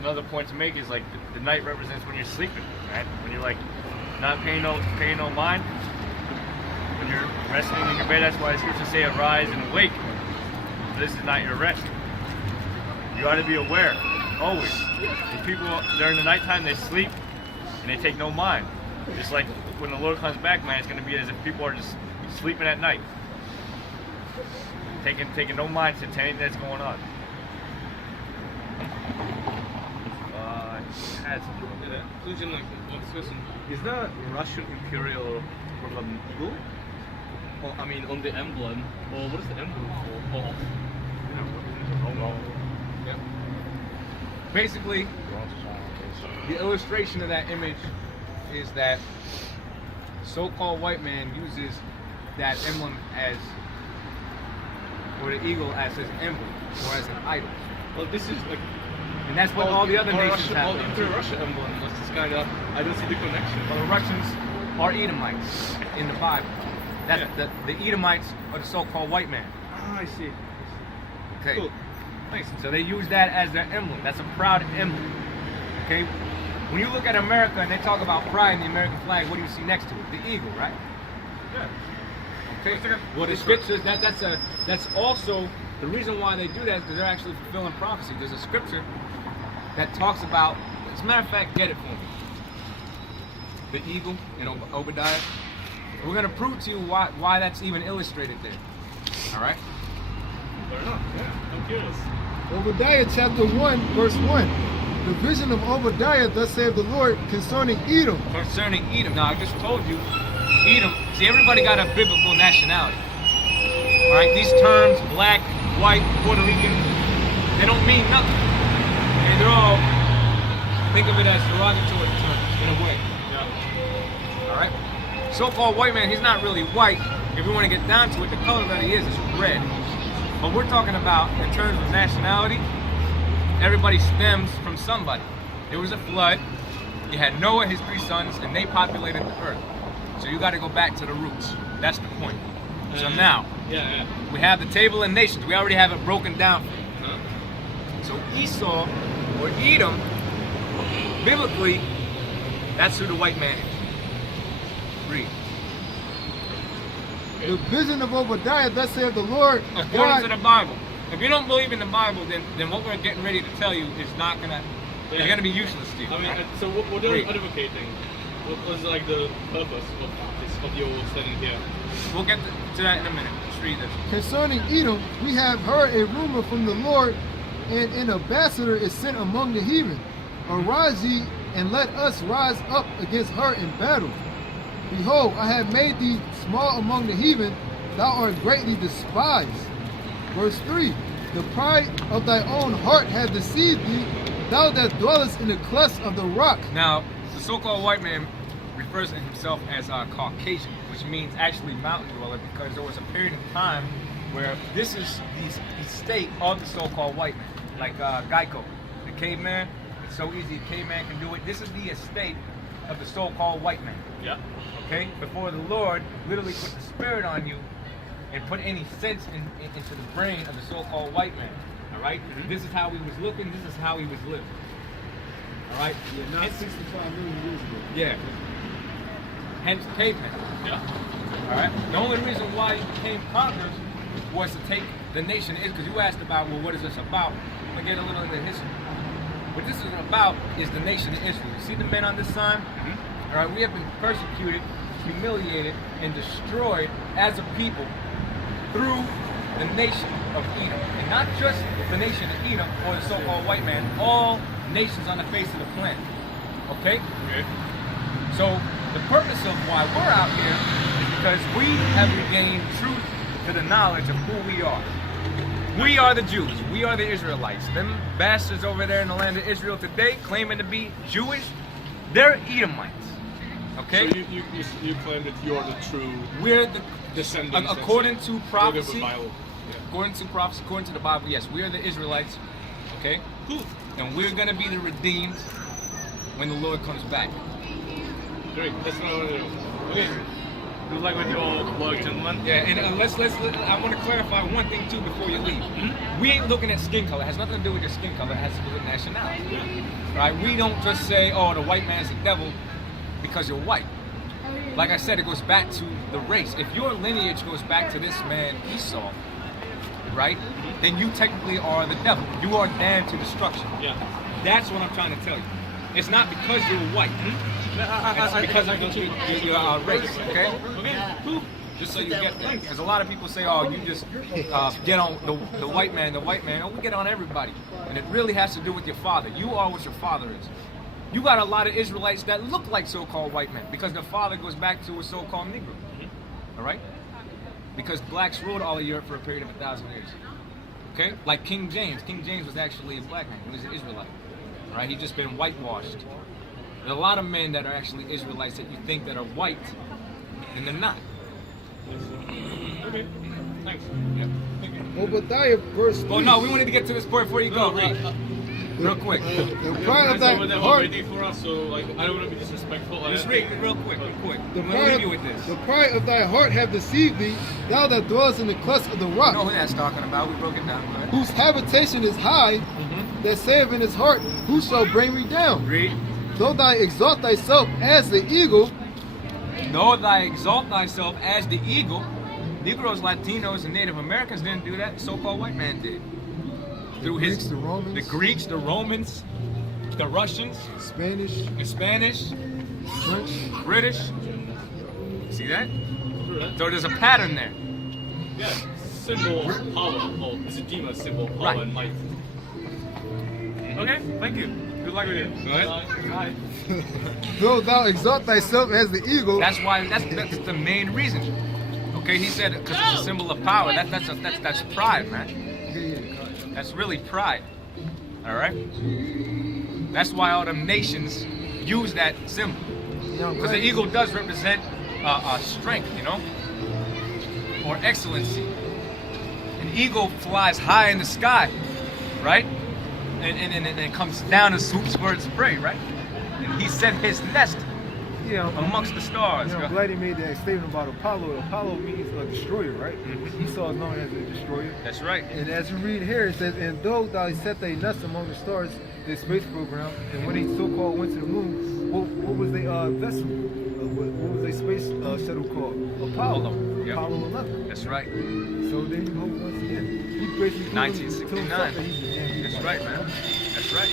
Another point to make is like the night represents when you're sleeping, right? When you're like not paying no mind. When you're resting in your bed, that's why the scriptures say arise and awake. This is not your rest. You ought to be aware, always. If people during the nighttime they sleep and they take no mind. Just like when the Lord comes back, man, it's going to be as if people are just sleeping at night, taking no mind to anything that's going on. Inclusion, like, what's this? Is the Russian imperial problem eagle? Or, I mean, on the emblem, or what is the emblem for? Yeah. Basically, the illustration of that image is that so-called white man uses that emblem as, or the eagle as his emblem, or as an idol. Well, this is like, and that's what all the other nations Russia, have. all Imperial Russia emblem was this kind of, I don't see the connection. Well, the Russians are Edomites in the Bible. That's the Edomites are the so-called white man. Ah, I see. Okay. Cool. Nice. So they use that as their emblem. That's a proud emblem. Okay. When you look at America and they talk about pride in the American flag, what do you see next to it? The eagle, right? Yeah. Okay. Well, the scriptures that's also the reason why they do that is because they're actually fulfilling prophecy. There's a scripture that talks about. As a matter of fact, get it for me. The eagle in Obadiah. We're going to prove to you why that's even illustrated there. All right? Fair enough. Yeah, I'm curious. Obadiah chapter 1, verse 1. The vision of Obadiah, thus saith the Lord, concerning Edom. Concerning Edom. Now, I just told you, Edom, see, everybody got a biblical nationality. All right? These terms, black, white, Puerto Rican, they don't mean nothing. And they're all, think of it as derogatory terms, in a way. Yeah. All right? So-called white man, he's not really white. If we want to get down to it, the color that he is red. But we're talking about, in terms of nationality, everybody stems from somebody. There was a flood. You had Noah and his 3 sons, and they populated the earth. So you got to go back to the roots. That's the point. So now, we have the table of nations. We already have it broken down for you. So Esau, or Edom, biblically, that's who the white man is. Read. The vision of Obadiah, thus saith the Lord. According to the Bible. If you don't believe in the Bible, then what we're getting ready to tell you is not gonna. It's gonna be useless to you. I mean, so what they're advocating? What was like the purpose of your standing here? We'll get to that in a minute. Let's read this. Concerning Edom, we have heard a rumor from the Lord, and an ambassador is sent among the heathen. Arise ye, and let us rise up against her in battle. Behold, I have made thee small among the heathen, thou art greatly despised. Verse 3, the pride of thy own heart hath deceived thee, thou that dwellest in the clefts of the rock. Now, the so-called white man refers to himself as Caucasian, which means actually mountain dweller, because there was a period of time where this is the state of the so-called white man, like Geico, the caveman. It's so easy, a caveman can do it. This is the estate of the so-called white man. Yeah. Okay? Before the Lord literally put the spirit on you and put any sense into the brain of the so-called white man. All right? This is how he was looking. This is how he was living. All right? Yeah, not 65 million years ago. Yeah. Hence caveman. Yeah. All right? The only reason why he became conquerors was to take the nation. Because you asked about, well, what is this about? I'm going to get a little into history. What this is about is the nation of Israel. You see the men on this sign? All right, we have been persecuted, humiliated, and destroyed as a people through the nation of Edom. And not just the nation of Edom or the so-called white man, all nations on the face of the planet. Okay? So the purpose of why we're out here is because we have regained truth to the knowledge of who we are. We are the Jews. We are the Israelites. Them bastards over there in the land of Israel today, claiming to be Jewish, they're Edomites. Okay? So you claim that you are the true We're the descendants. according to prophecy. Bible. According to prophecy, according to the Bible, yes, we are the Israelites. Okay? Cool. And we're gonna be the redeemed when the Lord comes back. Great. That's what I want to know. Okay. Good luck with your work, gentlemen. Yeah, and I want to clarify one thing too before you leave. We ain't looking at skin color. It has nothing to do with your skin color. It has to do with nationality. Right? We don't just say, oh, the white man's the devil because you're white. Like I said, it goes back to the race. If your lineage goes back to this man Esau, right, then you technically are the devil. You are damned to destruction. Yeah. That's what I'm trying to tell you. It's not because you're white. It's because of your race, okay? Okay, cool. Just so you get that. Because a lot of people say, oh, you just get on the white man, the white man. Oh, we get on everybody. And it really has to do with your father. You are what your father is. You got a lot of Israelites that look like so-called white men because their father goes back to a so-called Negro. All right? Because blacks ruled all of Europe for a period of 1,000 years. Okay? Like King James. King James was actually a black man. He was an Israelite. All right? He's just been whitewashed. There's a lot of men that are actually Israelites that you think that are white, and they're not. Okay, thanks. Yep. Obadiah verse 3. Oh no, we wanted to get to this point before you go. Read. Real quick. The pride of thy Over there heart, already for us, so like I don't want to be disrespectful. Just read real quick. the I'm gonna leave you with this. the pride of thy heart have deceived thee, thou that dwellest in the clefts of the You rock, know who that's talking about. We broke it down. Go ahead. whose habitation is high, that saith in his heart, who shall bring me down? Read. Though thou exalt thyself as the eagle, Though thou exalt thyself as the eagle, Negroes, Latinos, and Native Americans didn't do that. The so-called white man did. Through Greeks, the Romans. the Greeks, the Romans, the Russians, Spanish, the Spanish, French, British. See that? So there's a pattern there. Yeah, symbol of power. Oh, it's a demon symbol of power Right. and might. Okay, thank you. Good luck with it. Go ahead. Bye. though thou exalt thyself as the eagle, That's why. That's the main reason. Okay, he said because it's a symbol of power. That's pride, man. That's really pride. All right. That's why all them nations use that symbol. Because the eagle does represent strength, you know, or excellency. An eagle flies high in the sky, right? And it comes down and swoops for its prey, right? And he set his nest amongst the stars. I'm glad he made that statement about Apollo. Apollo means a destroyer, right? Esau is known as a destroyer. That's right. And as you read here, it says, and though thou set thy nest among the stars, the space program, and when they so-called went to the moon, what was their vessel? What was their space shuttle called? Apollo. Yep. Apollo 11. That's right. So there you go once again. He basically told himself 1969. that he's a damn That's Israelite. right, man. That's right.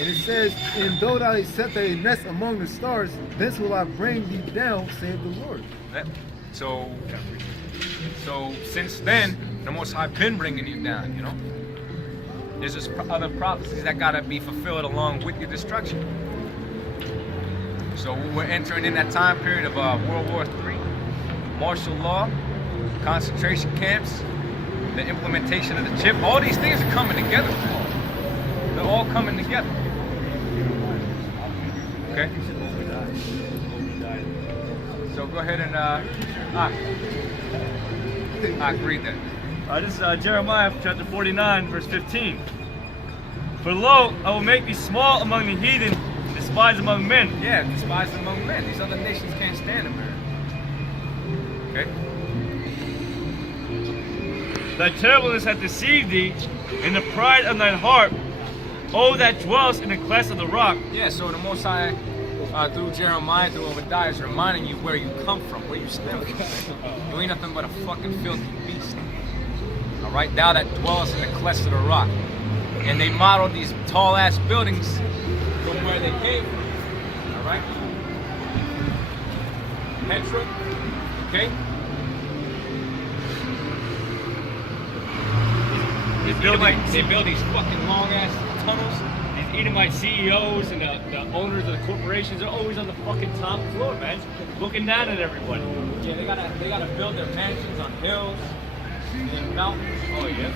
And it says, and though thou set thy nest among the stars, thence will I bring thee down, saith the Lord. So since then, the Most High been bringing you down, you know. There's just other prophecies that gotta be fulfilled along with your destruction. So we're entering in that time period of World War III, martial law, concentration camps, the implementation of the chip. All these things are coming together, man. They're all coming together. Okay? So go ahead and read that. This is Jeremiah chapter 49, verse 15. For lo, I will make thee small among the heathen, despised among men. Yeah, despised among men. These other nations can't stand America. Okay? Thy terribleness hath deceived thee, and the pride of thine heart, O that dwellest in the clefts of the rock. Yeah, so the Most High, through Jeremiah, through Obadiah, is reminding you where you come from, where you stem from. You ain't nothing but a fucking filthy beast. Alright? Thou that dwellest in the clefts of the rock. And they modeled these tall-ass buildings from where they came from. Alright? Petra. Okay? They build these fucking long-ass tunnels. These Edomite CEOs and the owners of the corporations are always on the fucking top floor, man, looking down at everybody. Yeah, they gotta build their mansions on hills and mountains. Oh yeah.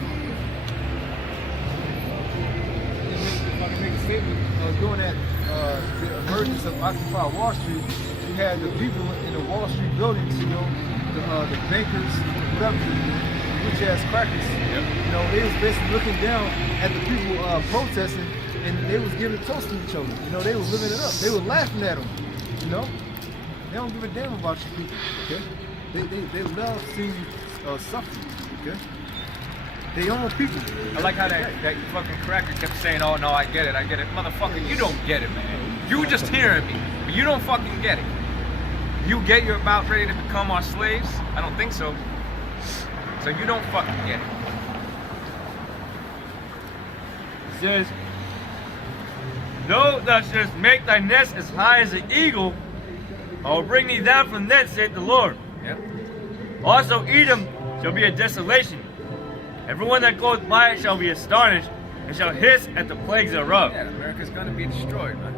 If I can make a statement, during that the emergence of Occupy Wall Street, you had the people in the Wall Street buildings, you know, the bankers, whatever, rich ass crackers. Yep. You know, they was basically looking down at the people protesting, and they was giving toast to each other. You know, they was living it up. They were laughing at them. You know. They don't give a damn about your people. Okay? They love seeing you suffer. Okay? They own people. I like how that fucking cracker kept saying, "Oh no, I get it. Motherfucker, you don't get it, man. You just hearing me, but you don't fucking get it. You get you're about ready to become our slaves? I don't think so. So you don't fucking get it." It says, "Thou that shouldst make thy nest as high as an eagle, I will bring thee down from thence, saith the Lord. Yep. Also Edom shall be a desolation. Everyone that goeth by it shall be astonished, and shall hiss at the plagues thereof. Yeah, America's gonna be destroyed, man.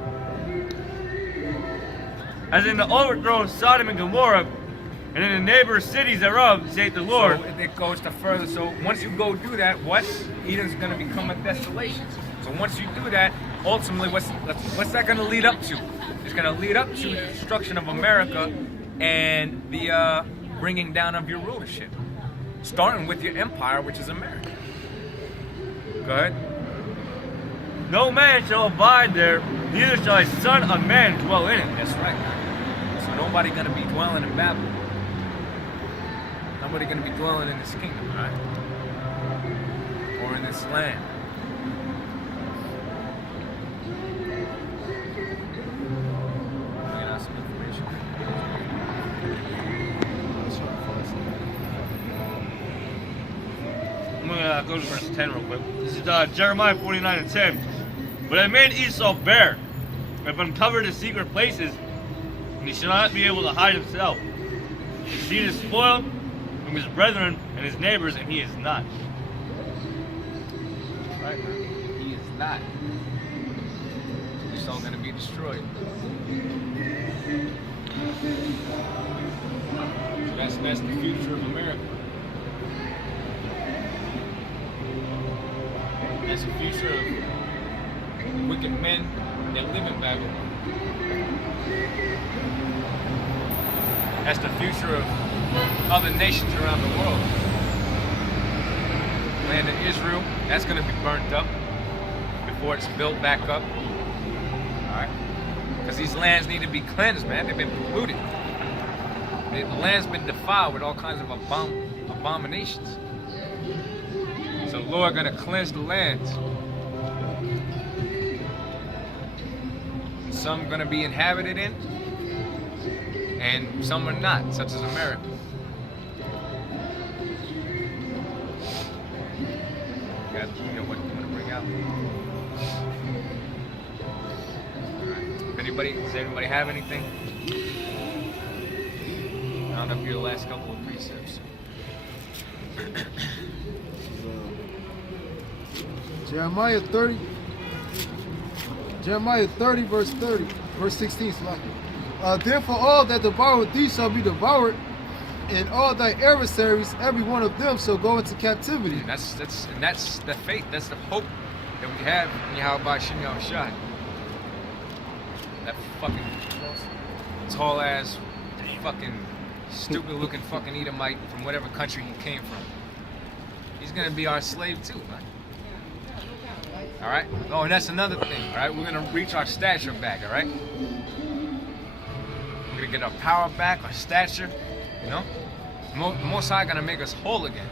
As in the overthrow of Sodom and Gomorrah, and in the neighbor cities thereof, saith the Lord." So it goes to further. So once you go do that, what? Edom's gonna become a desolation. So once you do that, ultimately, what's that gonna lead up to? It's gonna lead up to the destruction of America and the bringing down of your rulership, starting with your empire, which is America. Go ahead. "No man shall abide there, neither shall a son of man dwell in it." That's right. So nobody gonna be dwelling in Babylon. Nobody gonna be dwelling in this kingdom, right? Or in this land. Bringing out some information. I'm gonna go to verse 10 real quick. This is Jeremiah 49 and 10. "But I made Esau bare, and uncovered his secret places, and he shall not be able to hide himself. His seed is spoiled from his brethren and his neighbors, and he is not." Right, man. He is not. He's all gonna be destroyed. So that's the future of America. That's the future of wicked men that live in Babylon. That's the future of other nations around the world. Land of Israel, that's going to be burnt up before it's built back up. Alright? Because these lands need to be cleansed, man. They've been polluted. The land's been defiled with all kinds of abominations. So the Lord going to cleanse the lands. Some are going to be inhabited in, and some are not, such as America. Guys, you know what you want to bring out? Alright. Does anybody have anything? Round up your last couple of precepts. Jeremiah 30, verse 16. Therefore all that devour thee shall be devoured, and all thy adversaries, every one of them, shall go into captivity. And that's the faith, that's the hope that we have in Yahweh Shem Yahushai. That fucking tall ass, fucking stupid looking fucking Edomite from whatever country he came from. He's gonna be our slave too, man. Alright? Oh, and that's another thing, alright? We're gonna reach our stature back, alright? We're gonna get our power back, our stature, you know? The Most High gonna make us whole again.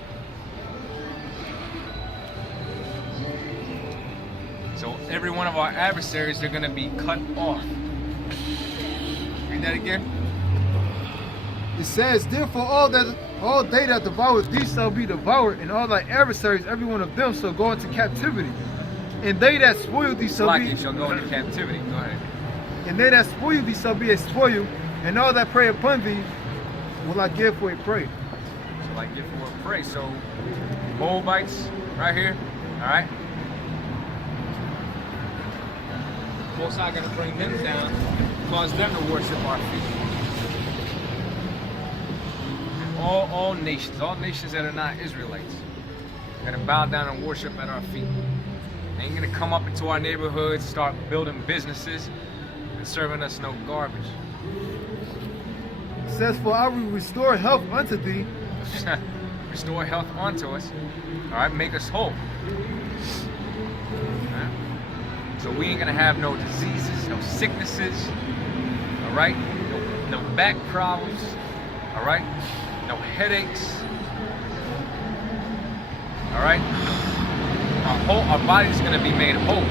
So every one of our adversaries, they're gonna be cut off. Read that again. It says, therefore all they that devour thee shall be devoured, and all thy adversaries, every one of them, shall go into captivity. And they that spoil thee shall be... shall go into captivity. Go ahead. And they that spoil thee shall be a spoil, and all that prey upon thee will I give for a prey. So I give for a prey. So Moabites right here, alright? Most High gonna bring them down, cause them to worship our feet. All nations that are not Israelites, are gonna bow down and worship at our feet. They ain't gonna come up into our neighborhoods, start building businesses, and serving us no garbage. It says, for I will restore health unto thee. Restore health unto us. Alright, make us whole. Right? So we ain't gonna have no diseases, no sicknesses. Alright? no back problems, all right? No headaches, all right? Our body's gonna be made whole.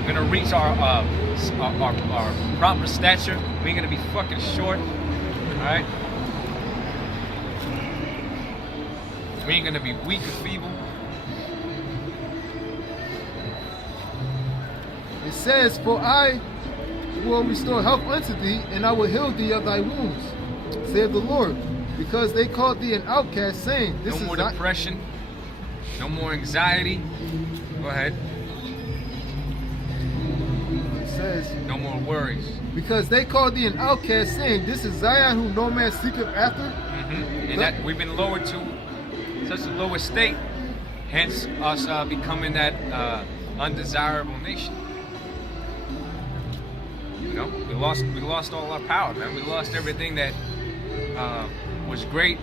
We're gonna reach our proper stature. We ain't gonna be fucking short, all right? We ain't gonna be weak or feeble. It says, for I will restore health unto thee, and I will heal thee of thy wounds, saith the Lord. Because they called thee an outcast, saying, this No more is not... depression, no more anxiety. Go ahead. It says, No more worries. because they called thee an outcast, saying, this is Zion whom no man seeketh after. And that we've been lowered to such a lower state, hence us becoming that undesirable nation. You know, we lost all our power, man. We lost everything that was great.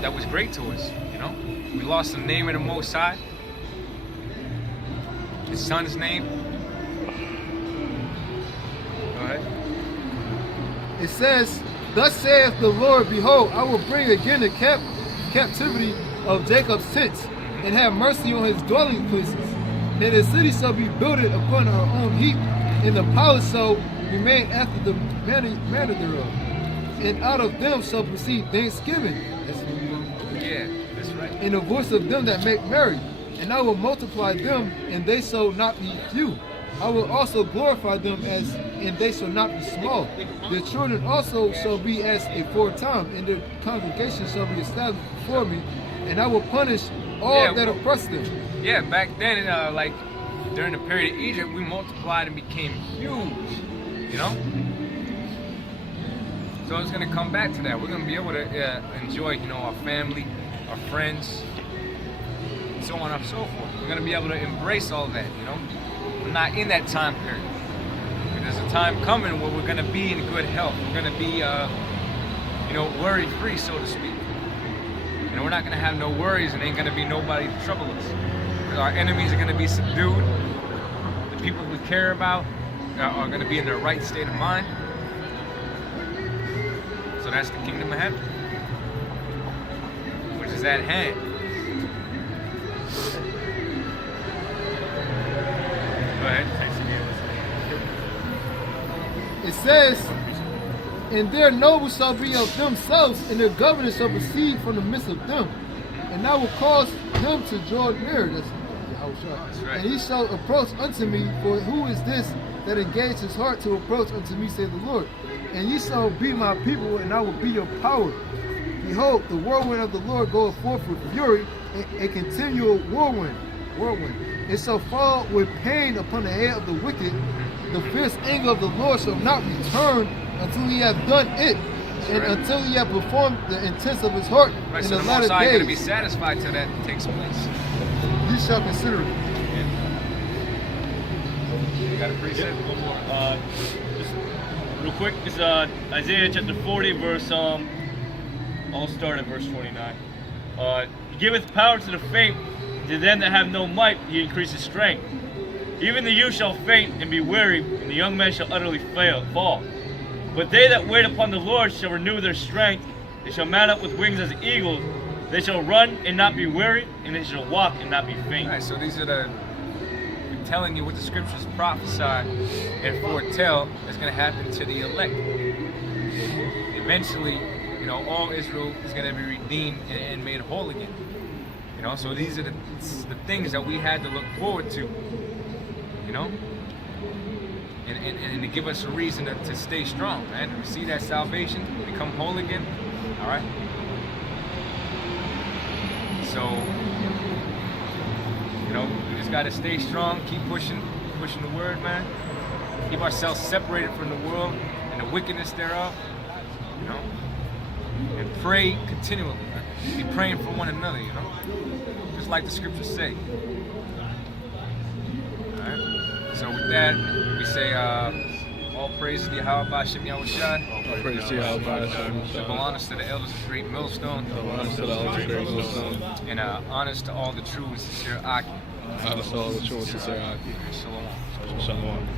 That was great to us. You know, we lost the name of the Most High, His Son's name. Go ahead. It says, thus saith the Lord, behold, I will bring again the captivity of Jacob's tents, and have mercy on his dwelling places. And the city shall be builded upon her own heap, and the palace shall remain after the manner thereof. And out of them shall proceed thanksgiving. Yeah, that's right. And the voice of them that make merry. And I will multiply them, and they shall not be few. I will also glorify them, and they shall not be small. Their children also shall be as aforetime, and their congregation shall be established before me. And I will punish all that oppress them. Yeah, back then, like during the period of Egypt, we multiplied and became huge. You know. So it's gonna come back to that. We're gonna be able to enjoy, you know, our family, our friends, so on and so forth. We're gonna be able to embrace all that. You know. We're not in that time period. But there's a time coming where we're gonna be in good health. We're gonna be, you know, worry-free, so to speak. And we're not gonna have no worries, and ain't gonna be nobody to trouble us. Our enemies are gonna be subdued. The people we care about are gonna be in their right state of mind. So that's the kingdom of heaven, which is at hand. Go ahead. It says, and their nobles shall be of themselves, and their governors shall proceed from the midst of them. And I will cause him to draw near. That's right. And he shall approach unto me, for who is this that engaged his heart to approach unto me, saith the Lord? And ye shall be my people, and I will be your power. Behold, the whirlwind of the Lord goeth forth with fury, a continual whirlwind. It shall fall with pain upon the head of the wicked. The fierce anger of the Lord shall not return until he hath done it, and until he hath performed the intents of his heart Right, in so the the latter Most High days. going to be satisfied till that takes place. Ye shall consider it. You got a precept? One more. Just real quick, it's Isaiah chapter 40, verse I'll start at verse 29. He giveth power to the faint, to them that have no might, he increases strength. Even the youth shall faint and be weary, and the young men shall utterly fall. But they that wait upon the Lord shall renew their strength. They shall mount up with wings as eagles. They shall run and not be weary, and they shall walk and not be faint. All right, so these are I'm telling you what the scriptures prophesy and foretell is going to happen to the elect. Eventually, you know, all Israel is going to be redeemed and made whole again. You know, so these are the things that we had to look forward to. You know, and to give us a reason to stay strong, man, to receive that salvation, become whole again. All right. So, you know, we just gotta stay strong, keep pushing the word, man. Keep ourselves separated from the world and the wickedness thereof. You know, and pray continually. Man. Be praying for one another. You know, just like the scriptures say. So with that, we say all praise to Yahweh B'Shem Yahushai. All praise to Yahweh B'Shem Double honors to the elders of Great Millstone. Double honors to the elders of Great Millstone. And honors to all the true and sincere Aki. Honors to all the true and sincere Aki. Shalom. Shalom.